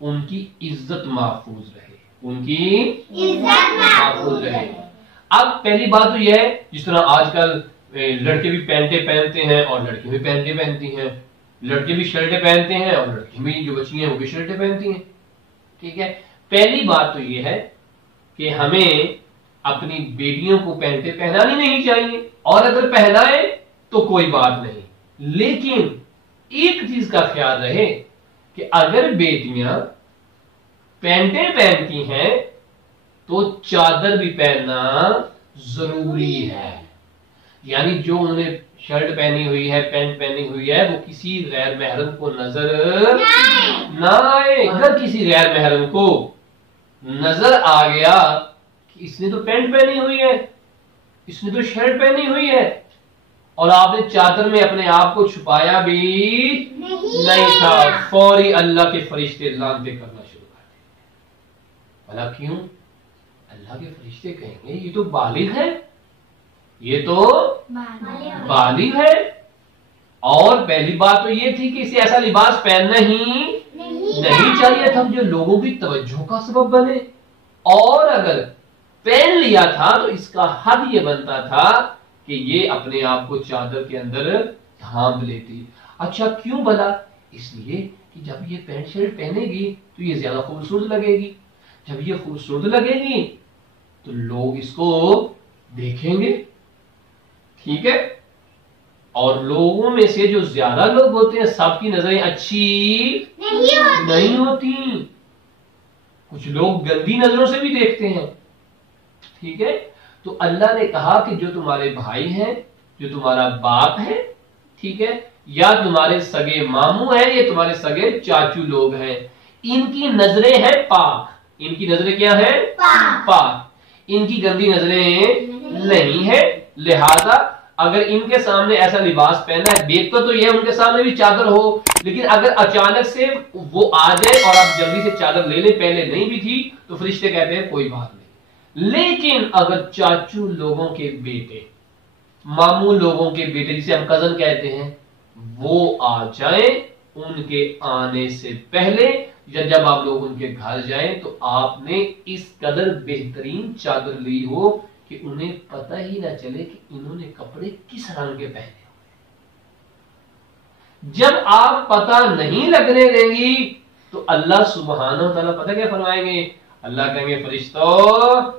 ان کی عزت محفوظ رہے، ان کی عزت محفوظ رہے۔ اب پہلی بات تو یہ ہے، جس طرح آج کل لڑکے بھی پینٹیں پہنتے ہیں اور لڑکیاں بھی پینٹیں پہنتی ہیں، لڑکے بھی شرٹیں پہنتے ہیں اور لڑکی بھی جو بچی ہیں وہ بھی شرٹیں پہنتی ہیں، ٹھیک ہے۔ پہلی بات تو یہ ہے کہ ہمیں اپنی بیٹیوں کو پینٹیں پہنانی نہیں چاہیے، اور اگر پہنائیں تو کوئی بات نہیں، لیکن ایک چیز کا خیال رہے کہ اگر بیٹیاں پینٹیں پہنتی ہیں تو چادر بھی پہننا ضروری ہے، یعنی جو انہیں شرٹ پہنی ہوئی ہے، پینٹ پہنی ہوئی ہے، وہ کسی غیر محرم کو نظر نہ آئے۔ اگر کسی غیر محرم کو نظر آ گیا کہ اس نے تو پینٹ پہنی ہوئی ہے، اس نے تو شرٹ پہنی ہوئی ہے، اور آپ نے چادر میں اپنے آپ کو چھپایا بھی نہیں تھا، فوری اللہ کے فرشتے لعنتیں کرنا شروع کر دیں۔ بھلا کیوں؟ اللہ کے فرشتے کہیں گے یہ تو بالغ ہے، یہ تو بالغ ہے، اور پہلی بات تو یہ تھی کہ اسے ایسا لباس پہننا ہی نہیں چاہیے تھا جو لوگوں کی توجہ کا سبب بنے، اور اگر پہن لیا تھا تو اس کا حد یہ بنتا تھا کہ یہ اپنے آپ کو چادر کے اندر ڈھانپ لیتی۔ اچھا کیوں بھلا؟ اس لیے کہ جب یہ پینٹ شرٹ پہنے گی تو یہ زیادہ خوبصورت لگے گی، جب یہ خوبصورت لگے گی تو لوگ اس کو دیکھیں گے، ٹھیک ہے، اور لوگوں میں سے جو زیادہ لوگ ہوتے ہیں سب کی نظریں اچھی نہیں ہوتی، کچھ لوگ گندی نظروں سے بھی دیکھتے ہیں، ٹھیک ہے۔ تو اللہ نے کہا کہ جو تمہارے بھائی ہیں، جو تمہارا باپ ہے، ٹھیک ہے، یا تمہارے سگے ماموں ہیں، یا تمہارے سگے چاچو لوگ ہیں، ان کی نظریں ہیں پاک، ان کی نظریں کیا ہیں؟ پاک، ان کی گندی نظریں نہیں ہیں، لہذا اگر ان کے سامنے ایسا لباس پہنا ہے، دیکھتا تو یہ ان کے سامنے بھی چادر ہو، لیکن اگر اچانک سے وہ آ جائے اور آپ جلدی سے چادر لے لیں، پہلے نہیں بھی تھی، تو فرشتے کہتے ہیں کوئی بات نہیں۔ لیکن اگر چاچو لوگوں کے بیٹے، ماموں لوگوں کے بیٹے جسے ہم کزن کہتے ہیں، وہ آ جائیں، ان کے آنے سے پہلے یا جب آپ لوگ ان کے گھر جائیں تو آپ نے اس قدر بہترین چادر لی ہو کہ انہیں پتہ ہی نہ چلے کہ انہوں نے کپڑے کس رنگ کے پہنے ہوئے۔ جب آپ پتہ نہیں لگنے دیں گی تو اللہ سبحانہ و تعالیٰ پتہ کیا فرمائیں گے؟ اللہ کہیں گے فرشتوں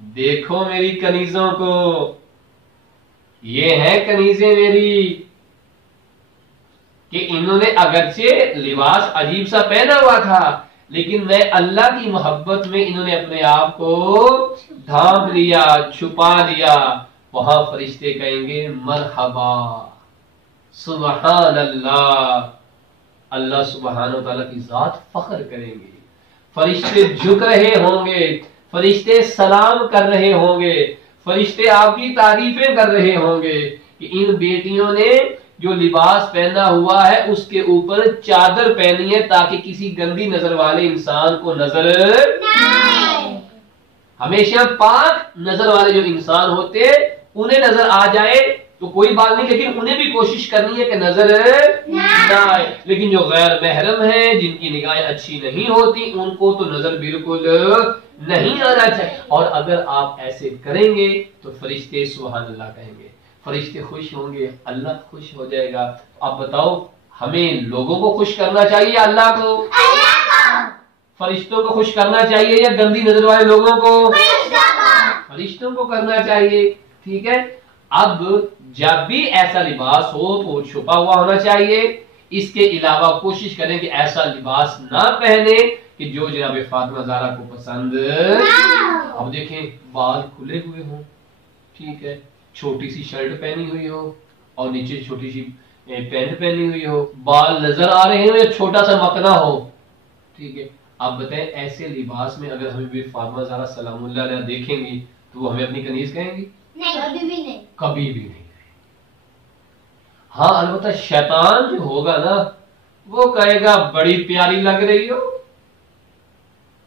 دیکھو میری کنیزوں کو، یہ ہیں کنیزیں میری، کہ انہوں نے اگرچہ لباس عجیب سا پہنا ہوا تھا لیکن میں اللہ کی محبت میں انہوں نے اپنے آپ کو ڈھانپ لیا، چھپا لیا۔ وہاں فرشتے کہیں گے مرحبا، سبحان اللہ، اللہ سبحانہ و تعالیٰ کی ذات فخر کریں گے، فرشتے جھک رہے ہوں گے، فرشتے سلام کر رہے ہوں گے، فرشتے آپ کی تعریفیں کر رہے ہوں گے کہ ان بیٹیوں نے جو لباس پہنا ہوا ہے اس کے اوپر چادر پہنی ہے تاکہ کسی گندی نظر والے انسان کو نظر ہمیشہ پاک نظر والے جو انسان ہوتے انہیں نظر آ جائے تو کوئی بات نہیں، لیکن انہیں بھی کوشش کرنی ہے کہ نظر نہ آئے، لیکن جو غیر محرم ہیں جن کی نگاہیں اچھی نہیں ہوتی ان کو تو نظر بالکل نہیں آنا چاہیے، اور اگر آپ ایسے کریں گے تو فرشتے سبحان اللہ کہیں گے، فرشتے خوش ہوں گے، اللہ خوش ہو جائے گا۔ اب بتاؤ ہمیں لوگوں کو خوش کرنا چاہیے یا اللہ کو؟ فرشتوں کو خوش کرنا چاہیے یا گندی نظر والے لوگوں کو؟ فرشتوں کو کرنا چاہیے، ٹھیک ہے۔ اب جب بھی ایسا لباس ہو تو وہ چھپا ہوا ہونا چاہیے، اس کے علاوہ کوشش کریں کہ ایسا لباس نہ پہنے کہ جو جناب فاطمہ زہرا کو پسند۔ اب دیکھیں بال کھلے ہوئے ہوں، ٹھیک ہے، چھوٹی سی شرٹ پہنی ہوئی ہو اور نیچے چھوٹی سی پینٹ پہنی ہوئی ہو، بال نظر آ رہے ہو یا چھوٹا سا مکنا ہو، ٹھیک ہے۔ آپ بتائیں ایسے لباس میں اگر ہمیں بھی فاطمہ زہرا سلام اللہ علیہ دیکھیں گی تو وہ ہمیں اپنی کنیز کہیں گی؟ کبھی بھی نہیں، کبھی بھی نہیں۔ ہاں البتہ شیطان جو ہوگا نا وہ کہے گا بڑی پیاری لگ رہی ہو،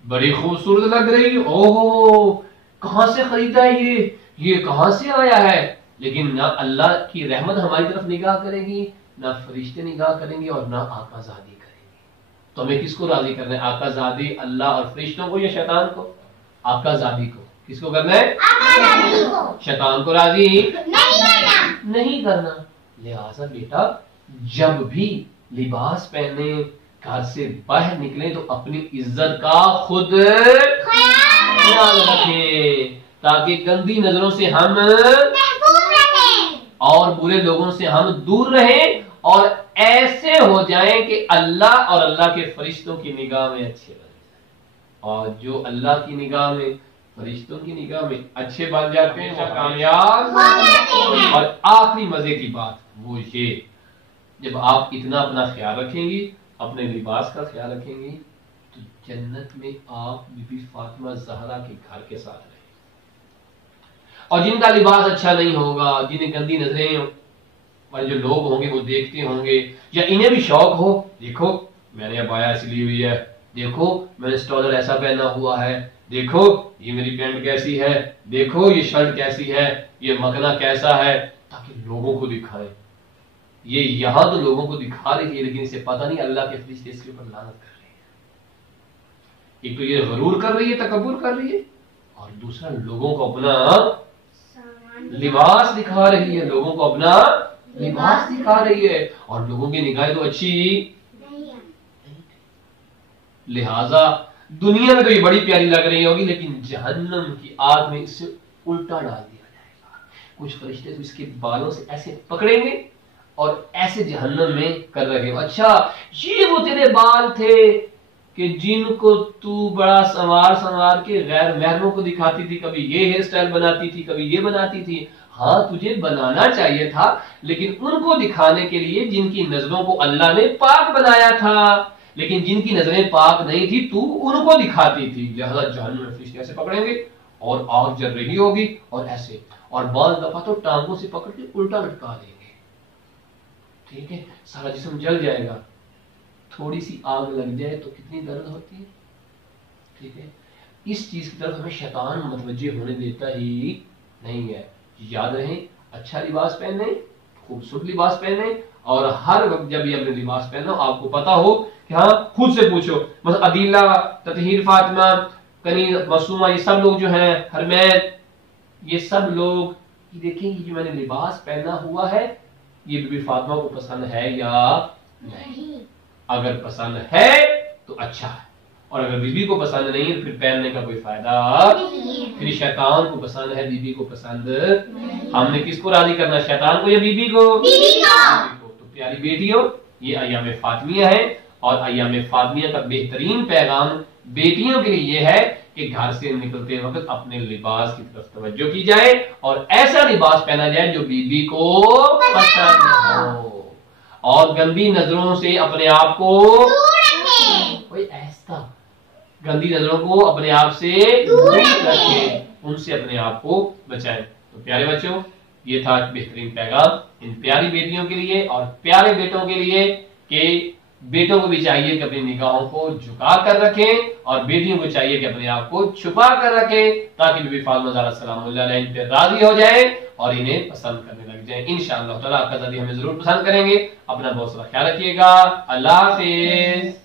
بڑی خوبصورت لگ رہی ہو، اوہ کہاں سے خریدا ہے یہ کہاں سے آیا ہے، لیکن نہ اللہ کی رحمت ہماری طرف نگاہ کرے گی، نہ فرشتے نگاہ کریں گے، اور نہ آقا زادی کریں گے۔ تو ہمیں کس کو راضی کرنا ہے؟ آقا زادی اللہ اور فرشتوں کو یا شیطان کو؟ آقا زادی کو. کس کو کرنا ہے؟ شیطان کو راضی نہیں کرنا. لہٰذا بیٹا جب بھی لباس پہنے گھر سے باہر نکلیں تو اپنی عزت کا خود خیال رکھیں تاکہ گندی نظروں سے ہم اور برے لوگوں سے ہم دور رہیں اور ایسے ہو جائیں کہ اللہ اور اللہ کے فرشتوں کی نگاہ میں اچھے بن جائیں. اور جو اللہ کی نگاہ میں فرشتوں کی نگاہ میں اچھے بن جاتے ہیں وہ کامیاب. اور آخری مزے کی بات وہ یہ، جب آپ اتنا اپنا خیال رکھیں گی، اپنے لباس کا خیال رکھیں گی، تو جنت میں آپ بی بی فاطمہ زہرا کے گھر کے ساتھ رہیں. اور جن کا لباس اچھا نہیں ہوگا، جنہیں گندی نظریں اور جو لوگ ہوں گے وہ دیکھتے ہوں گے، یا انہیں بھی شوق ہو، دیکھو میں نے ابایا ایسی لی ہوئی ہے، دیکھو میں نے اسٹالر ایسا پہنا ہوا ہے، دیکھو یہ میری پینٹ کیسی ہے، دیکھو یہ شرٹ کیسی ہے، یہ مکنا کیسا ہے، تاکہ لوگوں کو دکھائے. یہ یہاں تو لوگوں کو دکھا رہی ہے لیکن اسے پتہ نہیں اللہ کے فرشتے اس کے اوپر لعنت کر رہے ہیں. ایک تو یہ غرور کر رہی ہے، تکبر کر رہی ہے، اور دوسرا لوگوں کو اپنا لباس دکھا رہی ہے، لوگوں کو اپنا لباس دکھا رہی ہے، اور لوگوں کی نگاہیں تو اچھی. لہذا دنیا میں تو یہ بڑی پیاری لگ رہی ہوگی لیکن جہنم کی آگ میں اس سے الٹا ڈال دیا جائے گا. کچھ فرشتے تو اس کے بالوں سے ایسے پکڑیں گے اور ایسے جہنم میں کر رہے ہو، اچھا یہ وہ تیرے بال تھے کہ جن کو تو بڑا سنوار کے غیر محرموں کو دکھاتی تھی، کبھی یہ ہیئر سٹائل بناتی تھی، کبھی یہ بناتی تھی. ہاں تجھے بنانا چاہیے تھا لیکن ان کو دکھانے کے لیے جن کی نظروں کو اللہ نے پاک بنایا تھا، لیکن جن کی نظریں پاک نہیں تھی تو ان کو دکھاتی تھی. لہذا جہنم میں فرشتے ایسے پکڑیں گے اور آگ جل رہی ہوگی اور ایسے، اور بعض دفعہ تو ٹانگوں سے پکڑ کے الٹا لٹکا دیں گے. ٹھیک ہے، سارا جسم جل جائے گا. تھوڑی سی آگ لگ جائے تو کتنی درد ہوتی ہے. ٹھیک ہے، اس چیز کی طرف ہمیں شیطان متوجہ ہونے دیتا ہی نہیں ہے. یاد رہیں اچھا لباس پہننے، خوبصورت لباس پہننے، اور ہر وقت جب یہ اپنے لباس پہنو آپ کو پتا ہو کہ ہاں خود سے پوچھو. مثلا عدیلہ، تطہیر فاطمہ، کنیز، معصومہ، یہ سب لوگ جو ہیں، حرمین، یہ سب لوگ دیکھیں یہ جو میں نے لباس پہنا ہوا ہے یہ بی بی فاطمہ کو پسند ہے یا نہیں. اگر پسند ہے تو اچھا ہے، اور اگر بی بی کو پسند نہیں ہے پھر پہننے کا کوئی فائدہ نہیں. پھر شیطان کو پسند ہے، بی بی کو پسند نہیں. ہم نے کس کو راضی کرنا، شیطان کو یا بی بی کو؟ تو پیاری بیٹیوں، یہ ایام فاطمیہ ہے، اور ایام فاطمیہ کا بہترین پیغام بیٹیوں کے لیے یہ ہے کہ گھر سے نکلتے وقت اپنے لباس کی طرف توجہ کی جائے اور ایسا لباس پہنا جائے جو بی بی کو پسند ہو، اور گندی نظروں سے اپنے آپ کو کوئی ایسا گندی نظروں کو اپنے آپ سے دور رکھیں، ان سے اپنے آپ کو بچائیں. تو پیارے بچوں، یہ تھا بہترین پیغام ان پیاری بیٹیوں کے لیے اور پیارے بیٹوں کے لیے کہ بیٹوں کو بھی چاہیے کہ اپنی نگاہوں کو جھکا کر رکھیں اور بیٹیوں کو چاہیے کہ اپنے آپ کو چھپا کر رکھیں تاکہ بی بی فاطمہ زہرا سلام اللہ علیہ ان پہ راضی ہو جائیں اور انہیں پسند کرنے لگ جائیں. انشاءاللہ تعالیٰ آقا زادی ہمیں ضرور پسند کریں گے. اپنا بہت سارا خیال رکھیے گا. اللہ حافظ.